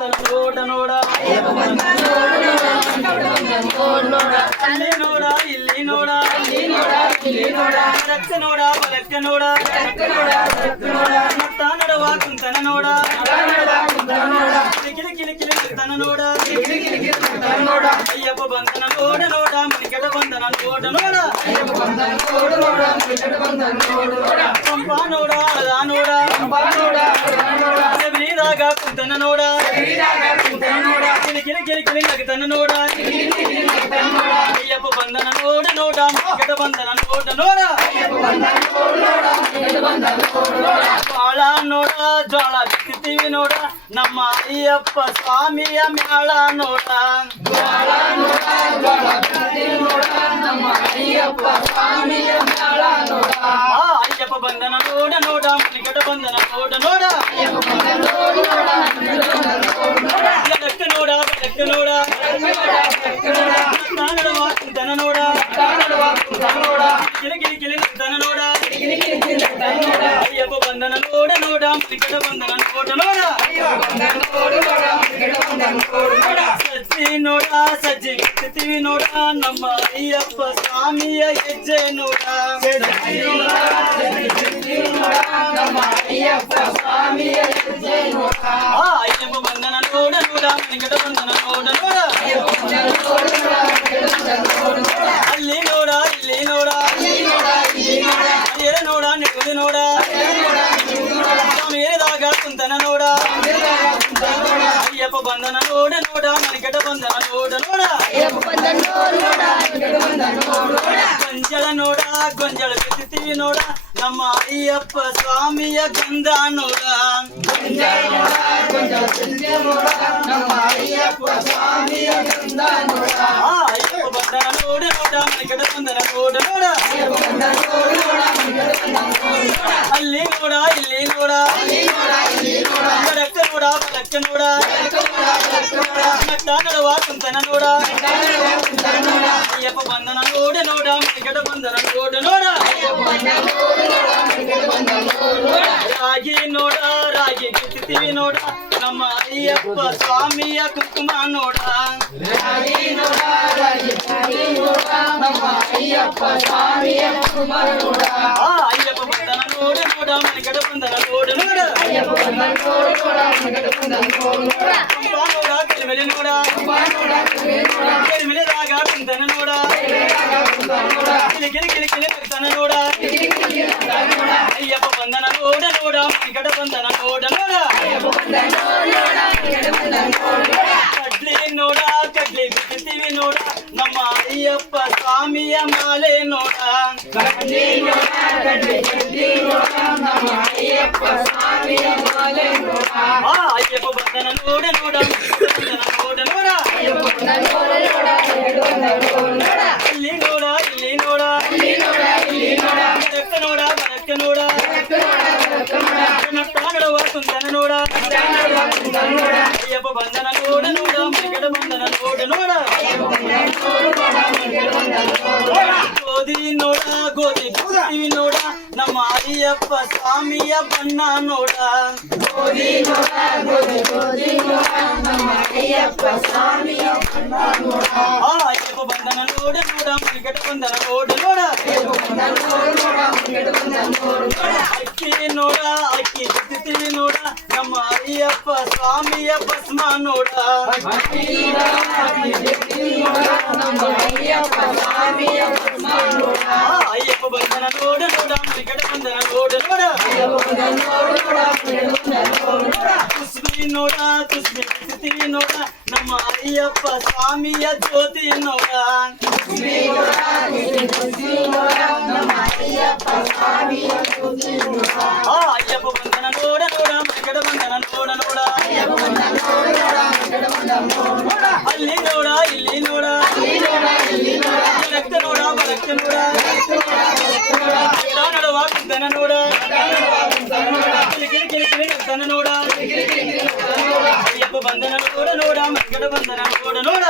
ನೋಡ ನೋಡ ಅಲ್ಲಿ ನೋಡ ಇಲ್ಲಿ ನೋಡ ರಕ್ತ ನೋಡ ಬಲಕ್ಕ ನೋಡ ಮತ್ತ ನಡುವ ಕುಂತನ ನೋಡ ಕಿಲಿ ಕಿಲಿ ಕಿಲಿ ತನ ನೋಡ ಅಯ್ಯಪ್ಪ ಬಂದನ ನೋಡ ನೋಡ ಮನಿಕೆಟ ಬಂದನ ನೋಡ ನೋಡ ಪಂಪ ನೋಡ ಅಳದ ನೋಡ ನೀರಾಗ ಕುಂತನ ನೋಡ ಕಿಲಿ ಕಿಲಿ ಕಿಲಿ ಕಿಲಿ ನಗತನ ನೋಡ ಅಯ್ಯಪ್ಪ ಬಂದನ ನೋಡ ನೋಡ ಮನಿಕೆಟ ಬಂದನ ನೋಡ ನೋಡ ಬಾಳ ನೋಡ ಜೋಳ ಬಿತ್ತಿವಿ ನೋಡ ನಮ್ಮ ಅಯ್ಯಪ್ಪ ಸ್ವಾಮಿಯ ಮ್ಯಾಳ ನೋಡ ಅಯ್ಯಪ್ಪ ಬಂದನ ನೋಡ ನೋಡ ಮನಿಕೆಟ ಬಂದನ ನೋಡ ನೋಡ ಬೆಳಕ ನೋಡ ಬೆಳಕ ನೋಡ ಕುಂತನ ನೋಡ ಕಿಲಿ ಕಿಲಿ ಕಿಲಿ ನಗ್ತನ ನೋಡ ಅಯ್ಯಪ್ಪ ಬಂದನ ನೋಡ ನೋಡ ಮನಿಕೆಟ ಬಂದನ ನೋಡ ನೋಡ ಸಜ್ಜಿ ನೋಡ ಸಜ್ಜಿ ಬಿತ್ತಿವಿ ನೋಡ ನಮ್ಮ ಅಯ್ಯಪ್ಪ ಸ್ವಾಮಿಯ ಹೆಜ್ಜೆ ನೋಡ ಅಯ್ಯಪ್ಪ ಬಂದನ ನೋಡ ನೋಡ ಮನಿಕೆಟ ಬಂದನ ನೋಡ ನೋಡ ಅಲ್ಲಿ ನೋಡ ಇಲ್ಲಿ ನೋಡ ಎರೆ ನೋಡ ನೆಗದಿ ನೋಡ ಮೇದಾಗ ಕುಂತನ ನೋಡ ಅಯ್ಯಪ್ಪ ಬಂದನ ನೋಡ ನೋಡ ಮನಿಕೆಟ ಬಂದನ ನೋಡ ನೋಡ ಗೊಂಜಳ ನೋಡ ಗೊಂಜಳ ಬಿತ್ತಿವಿ ನೋಡ ನಮ್ಮ ಅಯ್ಯಪ್ಪ ಸ್ವಾಮಿಯ ಗಂಧ ನೋಡ ಅಯ್ಯಪ್ಪ ಬಂದನ ನೋಡ ನೋಡ ಮನಿಕೆಟ ಬಂದನ ನೋಡ ನೋಡ ಅಲ್ಲಿ ನೋಡ ಇಲ್ಲಿ ನೋಡ ಬೆಳಕ ನೋಡ ಬಲಕ್ಕ ನೋಡ ನಟ್ಟ ನಡುವ ಕುಂತನ ನೋಡ ಅಯ್ಯಪ್ಪ ಬಂದನ ನೋಡ ನೋಡ ಮನಿಕೆಟ ಬಂದನ ನೋಡ ನೋಡ ರಾಗಿ ನೋಡ ರಾಗಿ ಬಿತ್ತಿವಿ ನೋಡ ನಮ್ಮ ಅಯ್ಯಪ್ಪ ಸ್ವಾಮಿಯ ಕುಂಕುಮ ನೋಡ ಅಯ್ಯಪ್ಪ ಬಂದನ ನೋಡ ನೋಡ ಮನಿಕೆಟ ಬಂದನ ನೋಡ ನೋಡ ನೋಡ ಕೆಳಮೆಲೆ ನೋಡ ಕೆಳಮೆಲೆದಾಗ ಕುಂತನ ನೋಡ ಕಿಲಿ ಕಿಲಿ ಕಿಲಿ ಕಿಲಿ ನಗ್ತನ ನೋಡ ಅಯ್ಯಪ್ಪ ಬಂದನ ನೋಡ ನೋಡ ಮನಿಕೆಟ ಬಂದನ ನೋಡ ನೋಡ ಕಡ್ಲಿ ನೋಡ ಕಡ್ಲಿ ಬಿತ್ತಿವಿ ನೋಡ ನಮ್ಮ ಅಯ್ಯಪ್ಪ ಸ್ವಾಮಿಯ ಮಾಲೆ ನೋಡ ಅಯ್ಯಪ್ಪ ಬಂದನ ನೋಡ ನೋಡ ನೋಡ ನೋಡ ಅಲ್ಲಿ ನೋಡ ಇಲ್ಲಿ ನೋಡ ಬೆಳಕ ನೋಡ ಬಲಕ್ಕ ನೋಡ ನಟ್ಟ ನಡುವ ಕುಂತನ ನೋಡ ಅಯ್ಯಪ್ಪ ಬಂದನ ನೋಡ ನೋಡ ಮನಿಕೆಟ ಬಂದನ ನೋಡ ನೋಡ ಗೋಧಿ ನೋಡ ಗೋಧಿ ಬಿತ್ತಿವಿ ನೋಡ ನಮ್ಮ ಅಯ್ಯಪ್ಪ ಸ್ವಾಮಿಯ ಬಣ್ಣ ನೋಡ ಅಯ್ಯಪ್ಪ ಬಂದನ ನೋಡ ನೋಡ ಮನಿಕೆಟ ಬಂದನ ನೋಡ ನೋಡ ಅಕ್ಕಿ ನೋಡ ಅಕ್ಕಿ ಬಿತ್ತಿವಿ ನೋಡ ನಮ್ಮ ಅಯ್ಯಪ್ಪ ಸ್ವಾಮಿಯ ಭಸ್ಮ ನೋಡ ಅಯ್ಯಪ್ಪ ಬಂದನ ನೋಡ ನೋಡ ಮನಿಕೆಟ ಬಂದನ ನೋಡ ನೋಡ ಕುಸ್ಬಿ ನೋಡ ಕುಸ್ಬಿ ಬಿತ್ತಿವಿ ನೋಡ ನಮ್ಮ ಅಯ್ಯಪ್ಪ ಸ್ವಾಮಿಯ ಜ್ಯೋತಿ ನೋಡ ಅಯ್ಯಪ್ಪ ಬಂದನ ನೋಡ ನೋಡ ಮನಿಕೆಟ ಬಂದನ ನೋಡ ನೋಡ ಅಲ್ಲಿ ನೋಡ ಇಲ್ಲಿ ನೋಡ ಬೆಳಕ ನೋಡ ಬಲಕ್ಕ ನೋಡ ನಡುವ ಕುಂತನ ನೋಡ ಕಿಲಿ ಕಿಲಿ ಕಿಲಿ ಕಿಲಿ ನಗ್ತನ ನೋಡ ಅಯ್ಯಪ್ಪ ಬಂದನ ನೋಡ ನೋಡ ಮನಿಕೆಟ ಬಂದನ ನೋಡ ನೋಡ